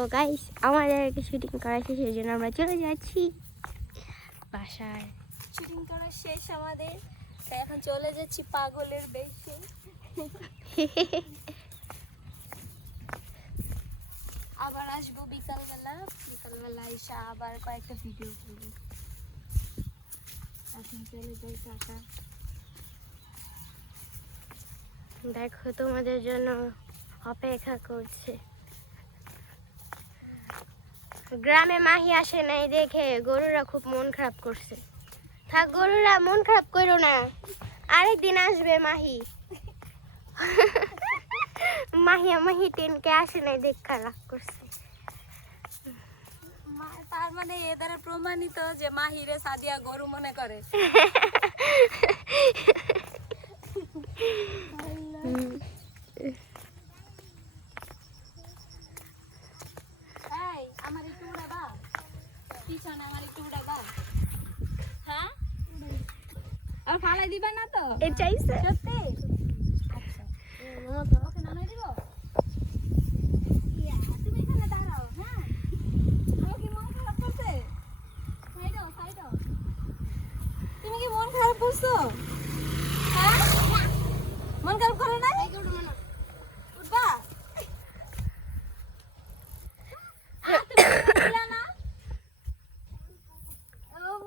তো গাইস আমাদেরকে শুটিং করা শেষ, সেই জন্য আমরা চলে যাচ্ছি বাসায়। শুটিং করা শেষ আমাদের, তাই এখন চলে যাচ্ছি পাগলের বেশে। আবার আসবো বিকালবেলা এসে আবার কয়েকটা ভিডিও করবো। এখন চলে যাই টাটা। দেখো তোমাদের জন্য অপেক্ষা করছে। গ্রামে মাহি আসে নাই দেখে গরুরা খুব মন খারাপ করছে। থাক গরুরা, মন খারাপ করো না, আরেকদিন আসবে মাহি। মাহি টেনকে আসে নাই দেখা রাগ করছে। তার মানে এ দ্বারা প্রমাণিত যে মাহিরে সাদিয়া গরু মনে করে। এই আমার একটু উড়াবা, পিছনে আমার একটু উড়াবা। হ্যাঁ, আর ফালাই দিবা না তো? এ চাইছে সত্যি? আচ্ছা, ওকে নামাই দিব। তুমি এখানে দাঁড়াও। হ্যাঁ, আমার কি মন খারাপ করছে? সাইড হও। তুমি কি মন খারাপ করছো? হ্যাঁ, মন খারাপ করো না? উঠবা?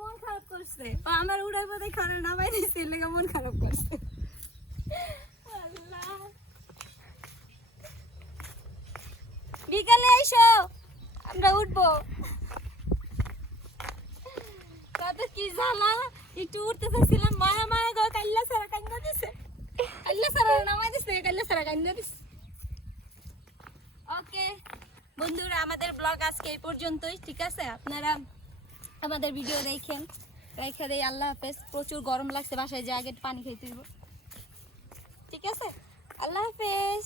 মন খারাপ করছে। আমার উড়ার পথে খারাপ নামাই দিচ্ছে, লেগে মন খারাপ করছে। আল্লাহ, বিকালে এসো, আমরা উঠবো। কত কি জ্বালা, একটু উঠতে চাচ্ছিলাম, মায়া গো কাল্লা সারা কান্না দিছে, কাল্লা সারা নামাই দিছে, কাল্লা সারা কান্না দিছে। ওকে বন্ধুরা, আমাদের ব্লগ আজকে এই পর্যন্তই। ঠিক আছে, আপনারা আমাদের ভিডিও দেখেন, রেখে দেই। আল্লাহ হাফেজ। প্রচুর গরম লাগছে, বাসায় যে আগে পানি খেতে দিব। ঠিক আছে, আল্লাহ হাফেজ।